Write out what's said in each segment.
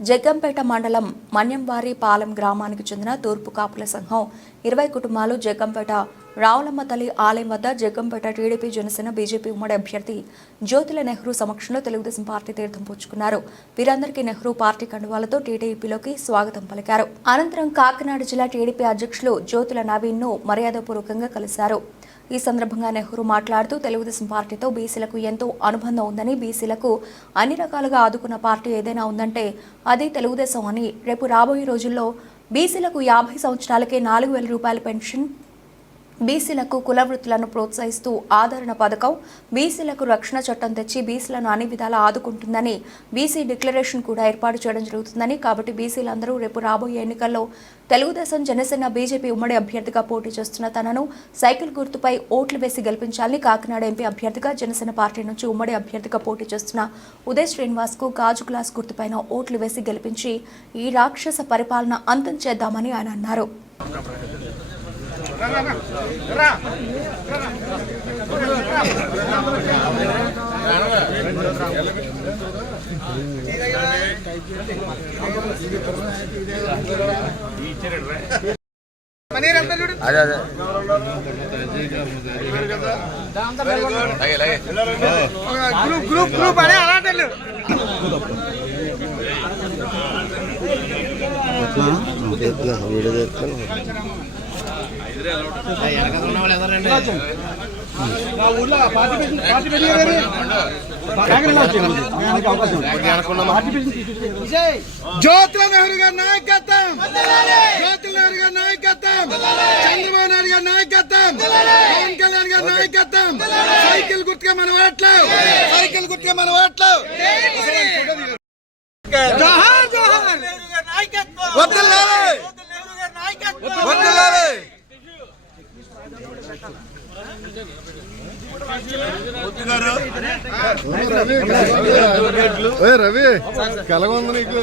జగ్గంపేట మండలం మన్యంవారి పాలెం గ్రామానికి చెందిన తూర్పు కాపుల సంఘం ఇరవై కుటుంబాలు జగ్గంపేట రావులమ్మ తల్లి ఆలయం వద్ద జగ్గంపేట టీడీపీ జనసేన బీజేపీ ఉమ్మడి అభ్యర్థి జ్యోతుల నెహ్రూ సమక్షంలో తెలుగుదేశం పార్టీ తీర్థం పుచ్చుకున్నారు. వీరందరికీ నెహ్రూ పార్టీ కండువాలతో టీడీపీలోకి స్వాగతం పలికారు. అనంతరం కాకినాడ జిల్లా టీడీపీ అధ్యక్షులు జ్యోతుల నవీన్ను మర్యాదపూర్వకంగా కలిశారు. ఈ సందర్భంగా నెహ్రూ మాట్లాడుతూ తెలుగుదేశం పార్టీతో బీసీలకు ఎంతో అనుబంధం ఉందని బీసీలకు అన్ని రకాలుగా ఆదుకున్న పార్టీ ఏదైనా ఉందంటే అది తెలుగుదేశం అని రేపు రాబోయే రోజుల్లో బీసీలకు యాభై సంవత్సరాలకే నాలుగు వేల రూపాయల పెన్షన్ బీసీలకు కుల వృత్తులను ప్రోత్సహిస్తూ ఆదరణ పథకం బీసీలకు రక్షణ చట్టం తెచ్చి బీసీలను అన్ని విధాలా ఆదుకుంటుందని బీసీ డిక్లరేషన్ కూడా ఏర్పాటు చేయడం జరుగుతుందని కాబట్టి బీసీలందరూ రేపు రాబోయే ఎన్నికల్లో తెలుగుదేశం జనసేన బీజేపీ ఉమ్మడి అభ్యర్థిగా పోటీ చేస్తున్న తనను సైకిల్ గుర్తుపై ఓట్లు వేసి గెలిపించాలని కాకినాడ ఎంపీ అభ్యర్థిగా జనసేన పార్టీ నుంచి ఉమ్మడి అభ్యర్థిగా పోటీ చేస్తున్న ఉదయ్ శ్రీనివాస్కు గాజు గ్లాస్ గుర్తుపైన ఓట్లు వేసి గెలిపించి ఈ రాక్షస పరిపాలన అంతం చేద్దామని ఆయన అన్నారు. అదే అదే లాగే లాగే గ్రూప్ గ్రూప్ గ్రూప్ అని అలాంటి వీడియో జ్యోతుల నెహ్రూ గారి నాయకత్వం. జ్యోతుల నెహ్రూ గారి నాయకత్వం చంద్రబాబు నాయుడు గారి నాయకత్వం పవన్ కళ్యాణ్ గారి నాయకత్వం సైకిల్ గుర్తుగా మనం ఓట్లు సైకిల్ గుర్తుగా మనం ఓట్లు రవి రవి నీకు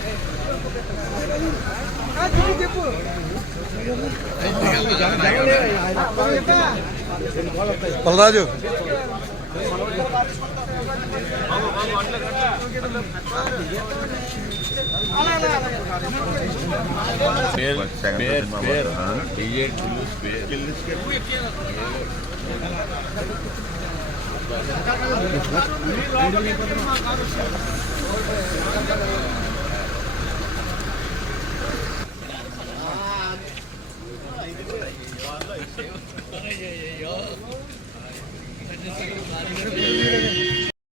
Thank నీకు. బలరాజు 哎呀呀呀！